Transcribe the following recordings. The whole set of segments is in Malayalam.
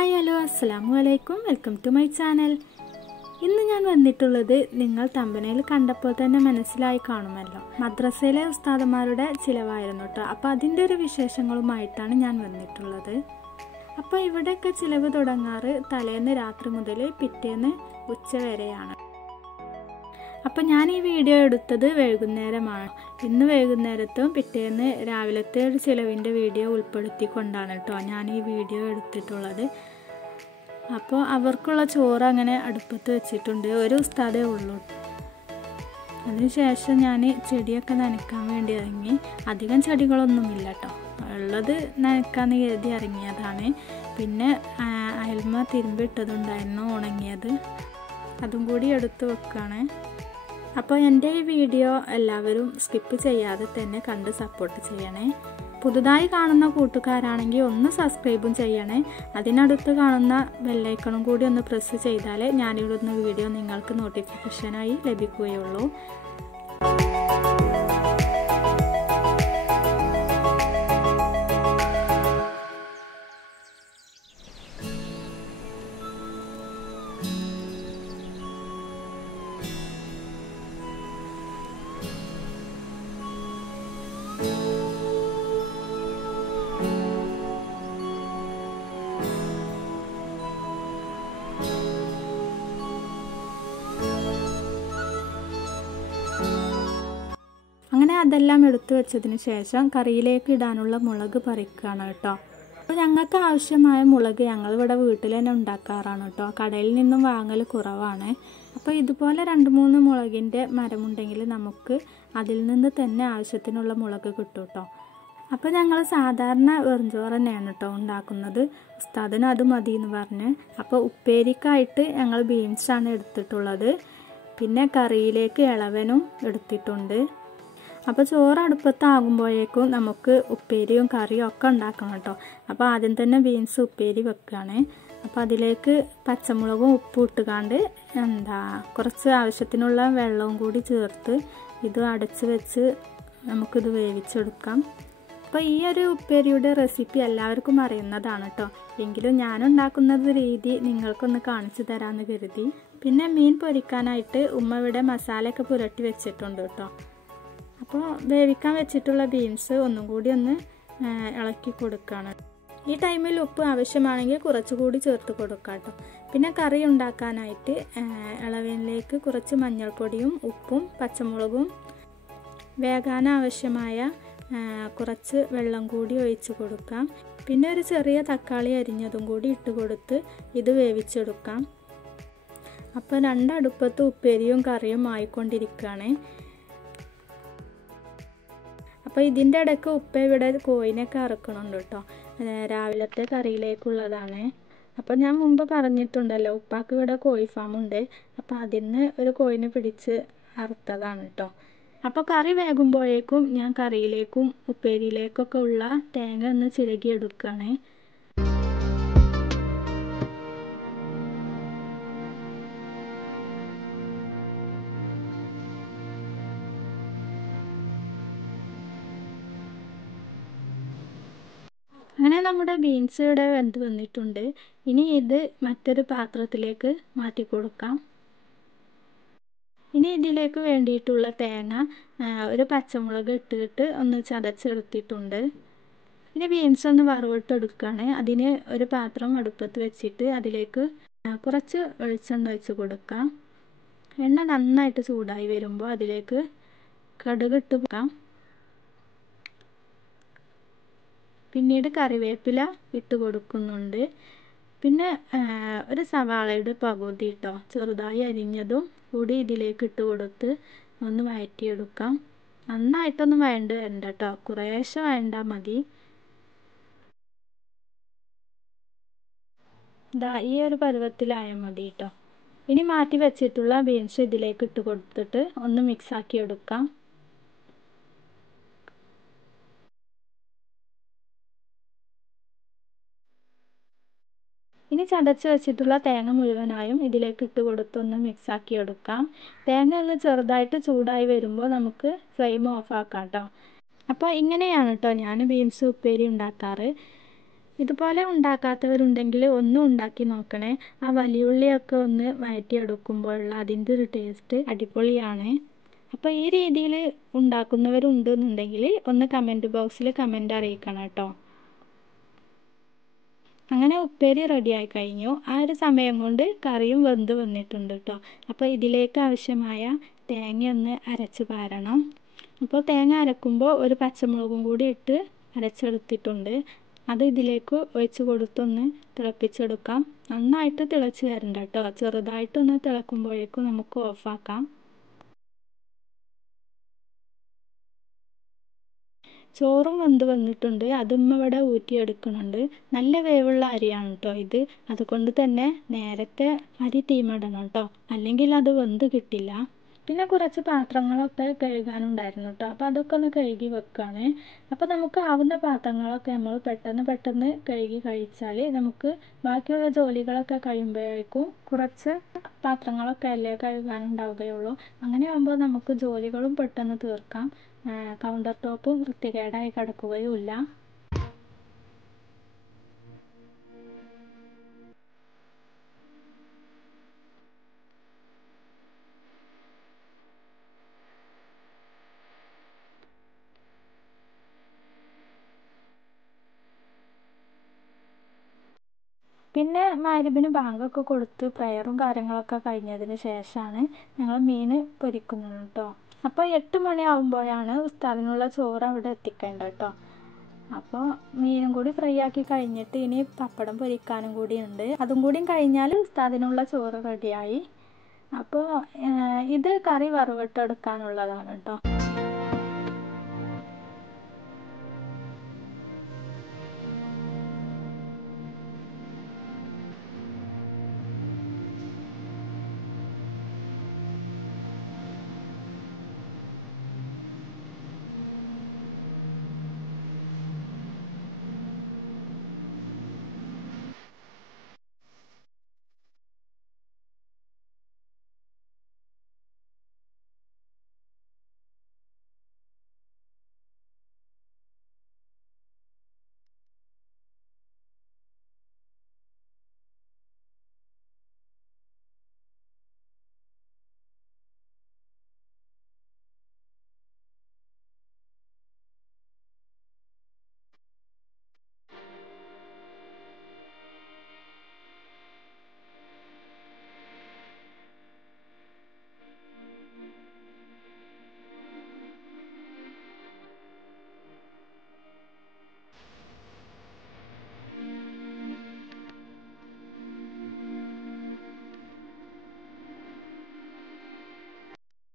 ഹായ് ഹലോ അസ്സലാമു അലൈക്കും, വെൽക്കം ടു മൈ ചാനൽ. ഇന്ന് ഞാൻ വന്നിട്ടുള്ളത് നിങ്ങൾ തമ്പനയിൽ കണ്ടപ്പോൾ തന്നെ മനസ്സിലായി കാണുമല്ലോ, മദ്രസയിലെ ഉസ്താദന്മാരുടെ ചിലവായിരുന്നു കേട്ടോ. അപ്പോൾ അതിൻ്റെ ഒരു വിശേഷങ്ങളുമായിട്ടാണ് ഞാൻ വന്നിട്ടുള്ളത്. അപ്പോൾ ഇവിടെയൊക്കെ ചിലവ് തുടങ്ങാറ് തലേന്ന് രാത്രി മുതൽ പിറ്റേന്ന് ഉച്ച വരെയാണ്. അപ്പോൾ ഞാൻ ഈ വീഡിയോ എടുത്തത് വൈകുന്നേരമാണ്. ഇന്ന് വൈകുന്നേരത്തും പിറ്റേന്ന് രാവിലത്തെ ഒരു ചിലവിൻ്റെ വീഡിയോ ഉൾപ്പെടുത്തിക്കൊണ്ടാണ് കേട്ടോ ഞാൻ ഈ വീഡിയോ എടുത്തിട്ടുള്ളത്. അപ്പോൾ അവർക്കുള്ള ചോറ് അങ്ങനെ അടുപ്പത്ത് വെച്ചിട്ടുണ്ട്. ഒരു ഉസ്താദേ ഉള്ളൂ. അതിനുശേഷം ഞാൻ ചെടിയൊക്കെ നനയ്ക്കാൻ വേണ്ടി ഇറങ്ങി. അധികം ചെടികളൊന്നുമില്ല കേട്ടോ, ഉള്ളത് നനയ്ക്കാന്ന് കരുതി ഇറങ്ങിയതാണ്. പിന്നെ അയൽമ തിരുമ്പിട്ടതുണ്ടായിരുന്നു ഉണങ്ങിയത്, അതും കൂടി എടുത്ത് വെക്കുകയാണ്. അപ്പോൾ എൻ്റെ ഈ വീഡിയോ എല്ലാവരും സ്കിപ്പ് ചെയ്യാതെ തന്നെ കണ്ട് സപ്പോർട്ട് ചെയ്യണേ. പുതുതായി കാണുന്ന കൂട്ടുകാരാണെങ്കിൽ ഒന്ന് സബ്സ്ക്രൈബും ചെയ്യണേ. അതിനടുത്ത് കാണുന്ന ബെല്ലൈക്കണും കൂടി ഒന്ന് പ്രസ് ചെയ്താലേ ഞാനിടുന്ന വീഡിയോ നിങ്ങൾക്ക് നോട്ടിഫിക്കേഷനായി ലഭിക്കുകയുള്ളൂ. അങ്ങനെ അതെല്ലാം എടുത്തു വെച്ചതിന് ശേഷം കറിയിലേക്ക് ഇടാനുള്ള മുളക് പറിക്കുകയാണ് കേട്ടോ. അപ്പോൾ ഞങ്ങൾക്ക് ആവശ്യമായ മുളക് ഞങ്ങളിവിടെ വീട്ടിൽ തന്നെ ഉണ്ടാക്കാറാണ് കേട്ടോ, കടയിൽ നിന്നും വാങ്ങൽ കുറവാണ്. അപ്പോൾ ഇതുപോലെ 2-3 മുളകിൻ്റെ മരമുണ്ടെങ്കിൽ നമുക്ക് അതിൽ നിന്ന് തന്നെ ആവശ്യത്തിനുള്ള മുളക് കിട്ടും കേട്ടോ. അപ്പോൾ ഞങ്ങൾ സാധാരണ വെറുംചോറ് തന്നെയാണ് കേട്ടോ ഉണ്ടാക്കുന്നത്. ഉസ്താദിന് അത് മതി എന്ന് പറഞ്ഞ്. അപ്പോൾ ഉപ്പേരിക്കായിട്ട് ഞങ്ങൾ ബീൻസാണ് എടുത്തിട്ടുള്ളത്. പിന്നെ കറിയിലേക്ക് ഇളവനും എടുത്തിട്ടുണ്ട്. അപ്പോൾ ചോറ് അടുപ്പത്താകുമ്പോഴേക്കും നമുക്ക് ഉപ്പേരിയും കറിയും ഒക്കെ ഉണ്ടാക്കണം കേട്ടോ. അപ്പോൾ ആദ്യം തന്നെ ബീൻസ് ഉപ്പേരി വെക്കുകയാണ്. അപ്പോൾ അതിലേക്ക് പച്ചമുളകും ഉപ്പും ഇട്ടുകാണ്ട് കുറച്ച് ആവശ്യത്തിനുള്ള വെള്ളവും കൂടി ചേർത്ത് ഇത് അടച്ച് വെച്ച് നമുക്കിത് വേവിച്ചെടുക്കാം. അപ്പോൾ ഈ ഒരു ഉപ്പേരിയുടെ റെസിപ്പി എല്ലാവർക്കും അറിയുന്നതാണ് കേട്ടോ, എങ്കിലും ഞാനുണ്ടാക്കുന്നത് രീതി നിങ്ങൾക്കൊന്ന് കാണിച്ചു തരാമെന്ന് കരുതി. പിന്നെ മീൻ പൊരിക്കാനായിട്ട് ഉമ്മ ഇവിടെ മസാലയൊക്കെ പുരട്ടി വെച്ചിട്ടുണ്ട് കേട്ടോ. അപ്പോൾ വേവിക്കാൻ വെച്ചിട്ടുള്ള ബീൻസ് ഒന്നും കൂടി ഒന്ന് ഇളക്കി കൊടുക്കുകയാണ്. ഈ ടൈമിൽ ഉപ്പ് ആവശ്യമാണെങ്കിൽ കുറച്ചുകൂടി ചേർത്ത് കൊടുക്കാം കേട്ടോ. പിന്നെ കറി ഉണ്ടാക്കാനായിട്ട് ഇളവിലേക്ക് കുറച്ച് മഞ്ഞൾപ്പൊടിയും ഉപ്പും പച്ചമുളകും വേകാൻ ആവശ്യമായ കുറച്ച് വെള്ളം കൂടി ഒഴിച്ച് കൊടുക്കാം. പിന്നെ ഒരു ചെറിയ തക്കാളി അരിഞ്ഞതും കൂടി ഇട്ട് കൊടുത്ത് ഇത് വേവിച്ചെടുക്കാം. അപ്പോൾ 2 അടുപ്പത്ത് ഉപ്പേരിയും കറിയും ആയിക്കൊണ്ടിരിക്കുകയാണ്. അപ്പോൾ ഇതിൻ്റെ ഇടയ്ക്ക് ഉപ്പ ഇവിടെ കോഴിനൊക്കെ അറക്കണുണ്ട് കേട്ടോ, രാവിലത്തെ കറിയിലേക്കുള്ളതാണ്. അപ്പോൾ ഞാൻ മുമ്പ് പറഞ്ഞിട്ടുണ്ടല്ലോ, ഉപ്പാക്ക് ഇവിടെ കോഴി ഫാമുണ്ട്. അപ്പോൾ അതിൽ നിന്ന് ഒരു കോഴിനെ പിടിച്ച് അറുത്തതാണ് കേട്ടോ. അപ്പോൾ കറി വേകുമ്പോഴേക്കും ഞാൻ കറിയിലേക്കും ഉപ്പേരിയിലേക്കൊക്കെ ഉള്ള തേങ്ങ ഒന്ന് ചിരകിയെടുക്കുകയാണ്. അങ്ങനെ നമ്മുടെ ബീൻസ് ഇവിടെ വെന്ത് വന്നിട്ടുണ്ട്. ഇനി ഇത് മറ്റൊരു പാത്രത്തിലേക്ക് മാറ്റി കൊടുക്കാം. ഇനി ഇതിലേക്ക് വേണ്ടിയിട്ടുള്ള തേങ്ങ ഒരു പച്ചമുളക് ഇട്ടിട്ട് ഒന്ന് ചതച്ചെടുത്തിട്ടുണ്ട്. പിന്നെ ബീൻസ് ഒന്ന് വറവിട്ടെടുക്കുകയാണ്. അതിന് ഒരു പാത്രം അടുപ്പത്ത് വെച്ചിട്ട് അതിലേക്ക് കുറച്ച് വെളിച്ചെണ്ണ ഒഴിച്ച് കൊടുക്കാം. എണ്ണ നന്നായിട്ട് ചൂടായി വരുമ്പോൾ അതിലേക്ക് കടുക് ഇട്ട് കൊടുക്കാം. പിന്നീട് കറിവേപ്പില ഇട്ട് കൊടുക്കുന്നുണ്ട്. പിന്നെ ഒരു സവാളയുടെ പകുതി കേട്ടോ ചെറുതായി അരിഞ്ഞതും കൂടി ഇതിലേക്ക് ഇട്ട് കൊടുത്ത് ഒന്ന് വഴറ്റിയെടുക്കാം. നന്നായിട്ടൊന്നും വഴണ്ട് വരണ്ട കേട്ടോ, കുറേശ്ശെ വഴണ്ടാൽ മതി. ഈ ഒരു പരുവത്തിലായാൽ മതി കേട്ടോ. ഇനി മാറ്റി വെച്ചിട്ടുള്ള ബീൻസ് ഇതിലേക്ക് ഇട്ട് കൊടുത്തിട്ട് ഒന്ന് മിക്സാക്കി എടുക്കാം. ഇനി ചതച്ച് വെച്ചിട്ടുള്ള തേങ്ങ മുഴുവനായും ഇതിലേക്ക് ഇട്ട് കൊടുത്തൊന്ന് മിക്സാക്കി എടുക്കാം. തേങ്ങ ഒന്ന് ചെറുതായിട്ട് ചൂടായി വരുമ്പോൾ നമുക്ക് ഫ്ലെയിം ഓഫ് ആക്കാം കേട്ടോ. അപ്പോൾ ഇങ്ങനെയാണ് കേട്ടോ ഞാൻ ബീൻസ് ഉപ്പേരി ഉണ്ടാക്കാറ്. ഇതുപോലെ ഉണ്ടാക്കാത്തവരുണ്ടെങ്കിൽ ഒന്നും ഉണ്ടാക്കി നോക്കണേ. ആ വലിയുള്ളിയൊക്കെ ഒന്ന് വഴറ്റിയെടുക്കുമ്പോഴുള്ള അതിൻ്റെ ഒരു ടേസ്റ്റ് അടിപൊളിയാണ്. അപ്പോൾ ഈ രീതിയിൽ ഉണ്ടാക്കുന്നവരുണ്ടെന്നുണ്ടെങ്കിൽ ഒന്ന് കമൻറ്റ് ബോക്സിൽ കമൻറ്റ് അറിയിക്കണം കേട്ടോ. അങ്ങനെ ഉപ്പേരി റെഡിയായി കഴിഞ്ഞു. ആ ഒരു സമയം കൊണ്ട് കറിയും വെന്ത് വന്നിട്ടുണ്ട് കേട്ടോ. അപ്പോൾ ഇതിലേക്ക് ആവശ്യമായ തേങ്ങ ഒന്ന് അരച്ച് പാരണം. അപ്പോൾ തേങ്ങ അരക്കുമ്പോൾ ഒരു പച്ചമുളകും കൂടി ഇട്ട് അരച്ചെടുത്തിട്ടുണ്ട്. അത് ഇതിലേക്ക് ഒഴിച്ച് കൊടുത്തൊന്ന് തിളപ്പിച്ചെടുക്കാം. നന്നായിട്ട് തിളച്ച് വരണ്ട കേട്ടോ. ചെറുതായിട്ടൊന്ന് തിളക്കുമ്പോഴേക്കും നമുക്ക് ഓഫാക്കാം. ചോറും വെന്ത് വന്നിട്ടുണ്ട്. അതും ഇവിടെ ഊറ്റിയെടുക്കുന്നുണ്ട്. നല്ല വേവുള്ള അരിയാണ് കേട്ടോ ഇത്. അതുകൊണ്ട് തന്നെ നേരത്തെ അരി തീമിടണം കേട്ടോ, അല്ലെങ്കിൽ അത് വെന്ത് കിട്ടില്ല. പിന്നെ കുറച്ച് പാത്രങ്ങളൊക്കെ കഴുകാനുണ്ടായിരുന്നു കേട്ടോ. അപ്പോൾ അതൊക്കെ ഒന്ന് കഴുകി വെക്കുകയാണ്. അപ്പോൾ നമുക്ക് ആവുന്ന പാത്രങ്ങളൊക്കെ നമ്മൾ പെട്ടെന്ന് കഴുകി കഴിച്ചാൽ നമുക്ക് ബാക്കിയുള്ള ജോലികളൊക്കെ കഴിയുമ്പോഴേക്കും കുറച്ച് പാത്രങ്ങളൊക്കെ അല്ലേ കഴുകാനുണ്ടാവുകയുള്ളൂ. അങ്ങനെ ആകുമ്പോൾ നമുക്ക് ജോലികളും പെട്ടെന്ന് തീർക്കാം. കൗണ്ടർ ടോപ്പും വൃത്തികേടായി കിടക്കുകയുമില്ല. പിന്നെ മഗ്‌രിബിന് ബാങ്കൊക്കെ കൊടുത്ത് പ്രയറും കാര്യങ്ങളൊക്കെ കഴിഞ്ഞതിന് ശേഷമാണ് ഞങ്ങൾ മീൻ പൊരിക്കുന്നത് കേട്ടോ. അപ്പോൾ 8 മണിയാകുമ്പോഴാണ് ഉസ്താദിനുള്ള ചോറ് അവിടെ എത്തിക്കേണ്ടത് കേട്ടോ. അപ്പോൾ മീനും കൂടി ഫ്രൈ ആക്കി കഴിഞ്ഞിട്ട് ഇനി പപ്പടം പൊരിക്കാനും കൂടി ഉണ്ട്. അതും കൂടി കഴിഞ്ഞാൽ ഉസ്താദിനുള്ള ചോറ് റെഡിയായി. അപ്പോൾ ഇത് കറി വറവിട്ടെടുക്കാനുള്ളതാണ് കേട്ടോ.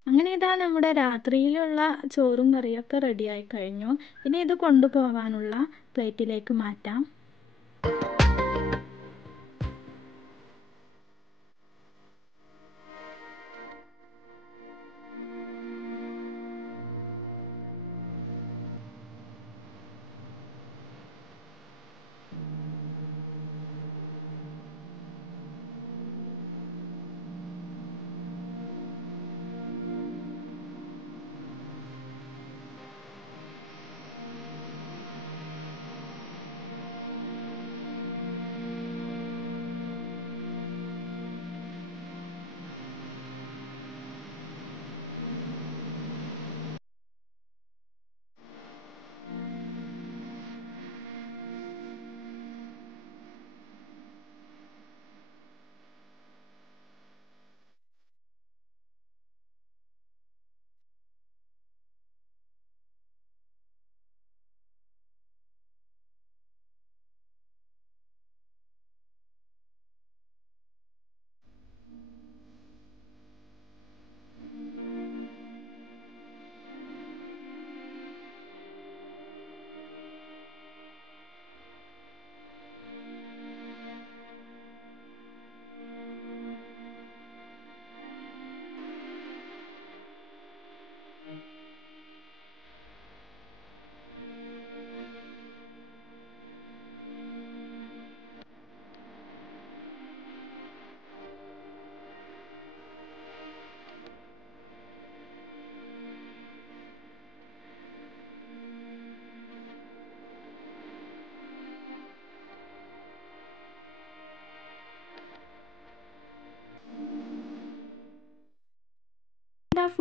അങ്ങനെ ഇതാ നമ്മുടെ രാത്രിയിലുള്ള ചോറും കറിയൊക്കെ റെഡിയായി കഴിഞ്ഞു. ഇനി ഇത് കൊണ്ടുപോകാനുള്ള പ്ലേറ്റിലേക്ക് മാറ്റാം.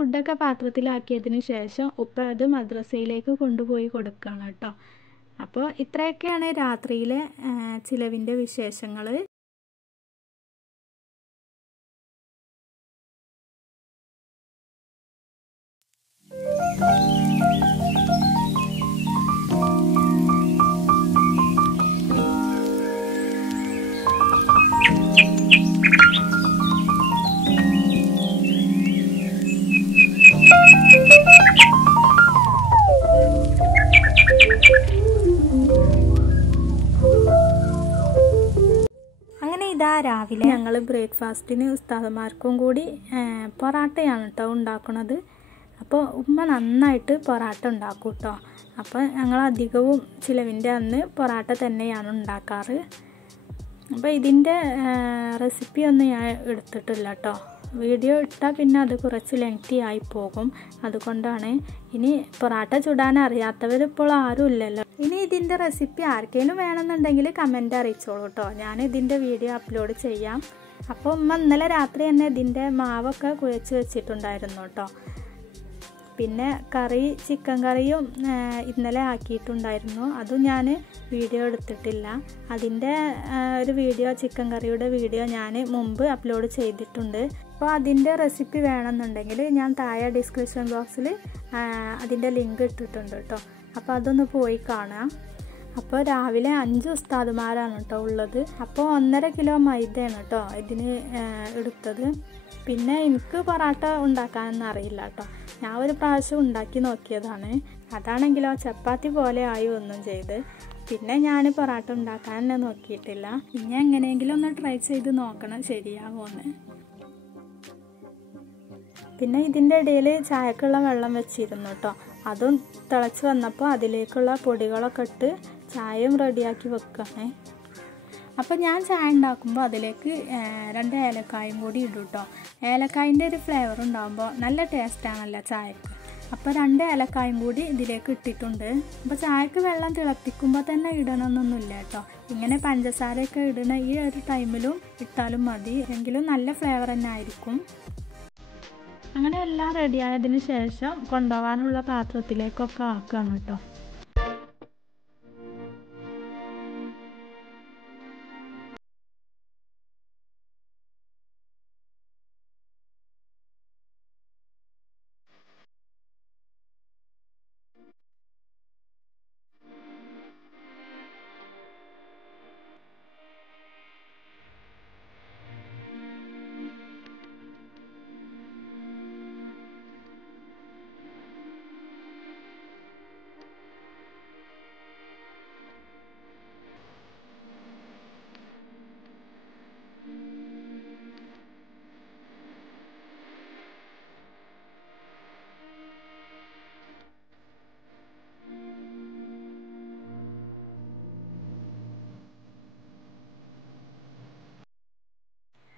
ഫുഡൊക്കെ പാത്രത്തിലാക്കിയതിന് ശേഷം ഉപ്പ അത് മദ്രസയിലേക്ക് കൊണ്ടുപോയി കൊടുക്കുകയാണ് കേട്ടോ. അപ്പോൾ ഇത്രയൊക്കെയാണ് രാത്രിയിലെ ചിലവിൻ്റെ വിശേഷങ്ങൾ. രാവിലെ ഞങ്ങൾ ബ്രേക്ക്ഫാസ്റ്റിന് ഉസ്താദുമാർക്കും കൂടി പൊറാട്ടയാണ് കേട്ടോ ഉണ്ടാക്കുന്നത്. അപ്പോൾ ഉമ്മ നന്നായിട്ട് പൊറാട്ട ഉണ്ടാക്കും കേട്ടോ. അപ്പോൾ ഞങ്ങൾ അധികവും ചിലവിൻ്റെ അന്ന് പൊറാട്ട തന്നെയാണ് ഉണ്ടാക്കാറ്. അപ്പോൾ ഇതിൻ്റെ റെസിപ്പി ഒന്നും ഞാൻ എടുത്തിട്ടില്ല കേട്ടോ. വീഡിയോ ഇട്ടാൽ പിന്നെ അത് കുറച്ച് ലെങ്തി ആയി പോകും. അതുകൊണ്ടാണ്. ഇനി പൊറാട്ട ചുടാൻ അറിയാത്തവർ ഇപ്പോൾ ആരും ഇല്ലല്ലോ. ഇനി ഇതിൻ്റെ റെസിപ്പി ആർക്കെങ്കിലും വേണമെന്നുണ്ടെങ്കിൽ കമൻറ്റ് അറിയിച്ചോളൂ കേട്ടോ. ഞാൻ ഇതിൻ്റെ വീഡിയോ അപ്ലോഡ് ചെയ്യാം. അപ്പോൾ ഉമ്മ ഇന്നലെ രാത്രി തന്നെ ഇതിൻ്റെ മാവൊക്കെ കുഴച്ച് വെച്ചിട്ടുണ്ടായിരുന്നു കേട്ടോ. പിന്നെ ചിക്കൻ കറിയും ഇന്നലെ ആക്കിയിട്ടുണ്ടായിരുന്നു. അതും ഞാൻ വീഡിയോ എടുത്തിട്ടില്ല. അതിൻ്റെ ഒരു വീഡിയോ, ചിക്കൻ കറിയുടെ വീഡിയോ ഞാൻ മുമ്പ് അപ്ലോഡ് ചെയ്തിട്ടുണ്ട്. അപ്പോൾ അതിൻ്റെ റെസിപ്പി വേണമെന്നുണ്ടെങ്കിൽ ഞാൻ താഴെ ഡിസ്ക്രിപ്ഷൻ ബോക്സിൽ അതിൻ്റെ ലിങ്ക് ഇട്ടിട്ടുണ്ട് കേട്ടോ. അപ്പോൾ അതൊന്ന് പോയി കാണാം. അപ്പോൾ രാവിലെ 5 ഉസ്താദുമാരാണ് കേട്ടോ ഉള്ളത്. അപ്പോൾ 1.5 കിലോ മൈദയാണ് കേട്ടോ ഇതിന് എടുത്തത്. പിന്നെ എനിക്ക് പൊറാട്ട ഉണ്ടാക്കാനൊന്നും അറിയില്ല കേട്ടോ. ഞാൻ ഒരു പ്രാവശ്യം ഉണ്ടാക്കി നോക്കിയതാണ്. അതാണെങ്കിലോ ചപ്പാത്തി പോലെ ആയി ഒന്നും ചെയ്ത്. പിന്നെ ഞാൻ പൊറാട്ട ഉണ്ടാക്കാൻ തന്നെ നോക്കിയിട്ടില്ല. ഇനി എങ്ങനെയെങ്കിലും ഒന്ന് ട്രൈ ചെയ്ത് നോക്കണം ശരിയാവുമെന്ന്. പിന്നെ ഇതിൻ്റെ ഇടയിൽ ചായക്കുള്ള വെള്ളം വെച്ചിരുന്നു കേട്ടോ. അതും തിളച്ച് വന്നപ്പോൾ അതിലേക്കുള്ള പൊടികളൊക്കെ ഇട്ട് ചായയും റെഡിയാക്കി വെക്കുകയാണ്. അപ്പോൾ ഞാൻ ചായ ഉണ്ടാക്കുമ്പോൾ അതിലേക്ക് 2 ഏലക്കായും കൂടി ഇടും കേട്ടോ. ഏലക്കായിൻ്റെ ഒരു ഫ്ലേവർ ഉണ്ടാകുമ്പോൾ നല്ല ടേസ്റ്റാണല്ലോ ചായക്ക്. അപ്പോൾ 2 ഏലക്കായും കൂടി ഇതിലേക്ക് ഇട്ടിട്ടുണ്ട്. അപ്പോൾ ചായക്ക് വെള്ളം തിളപ്പിക്കുമ്പോൾ തന്നെ ഇടണമെന്നൊന്നുമില്ല കേട്ടോ. ഇങ്ങനെ പഞ്ചസാരയൊക്കെ ഇടുന്ന ഈ ഒരു ടൈമിലും ഇട്ടാലും മതി. എങ്കിലും നല്ല ഫ്ലേവർ തന്നെ ആയിരിക്കും. അങ്ങനെ എല്ലാം റെഡിയായതിന് ശേഷം കൊണ്ടുപോകാനുള്ള പാത്രത്തിലേക്കൊക്കെ ആക്കുകയാണ് കേട്ടോ.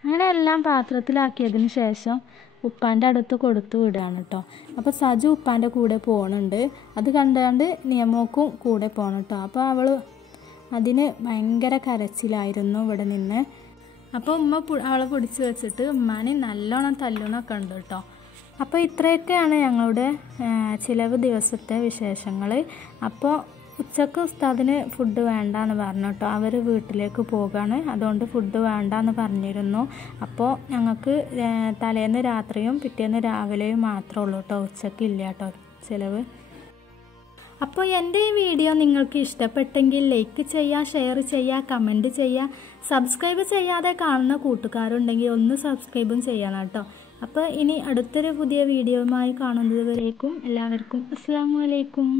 അങ്ങനെ എല്ലാം പാത്രത്തിലാക്കിയതിന് ശേഷം ഉപ്പാൻ്റെ അടുത്ത് കൊടുത്തു വിടുകയാണ് കേട്ടോ. അപ്പോൾ സജു ഉപ്പാൻ്റെ കൂടെ പോകുന്നുണ്ട്. അത് കണ്ടുകൊണ്ട് നിയമോക്കും കൂടെ പോകണം കേട്ടോ. അപ്പോൾ അവൾ അതിന് ഭയങ്കര കരച്ചിലായിരുന്നു ഇവിടെ നിന്ന്. അപ്പോൾ ഉമ്മ അവളെ പിടിച്ച് വെച്ചിട്ട് ഉമ്മാനെ നല്ലോണം തല്ലുന്നൊക്കെ ഉണ്ട് കേട്ടോ. അപ്പോൾ ഇത്രയൊക്കെയാണ് ഞങ്ങളുടെ ചിലവ് ദിവസത്തെ വിശേഷങ്ങൾ. അപ്പോൾ ഉച്ചക്ക് ഉസ്താദിന് ഫുഡ് വേണ്ടാന്ന് പറഞ്ഞു കേട്ടോ. അവർ വീട്ടിലേക്ക് പോകാണ്. അതുകൊണ്ട് ഫുഡ് വേണ്ടാന്ന് പറഞ്ഞിരുന്നു. അപ്പോൾ ഞങ്ങൾക്ക് തലേന്ന് രാത്രിയും പിറ്റേന്ന് രാവിലെയും മാത്രമേ ഉള്ളൂ കേട്ടോ. ഉച്ചക്ക് ഇല്ല കേട്ടോ ചിലവ്. അപ്പോൾ എൻ്റെ ഈ വീഡിയോ നിങ്ങൾക്ക് ഇഷ്ടപ്പെട്ടെങ്കിൽ ലൈക്ക് ചെയ്യുക, ഷെയർ ചെയ്യുക, കമൻറ്റ് ചെയ്യുക. സബ്സ്ക്രൈബ് ചെയ്യാതെ കാണുന്ന കൂട്ടുകാരുണ്ടെങ്കിൽ ഒന്ന് സബ്സ്ക്രൈബും ചെയ്യണം കേട്ടോ. അപ്പോൾ ഇനി അടുത്തൊരു പുതിയ വീഡിയോയുമായി കാണുന്നത് വരേക്കും എല്ലാവർക്കും അസ്സലാമു അലൈക്കും.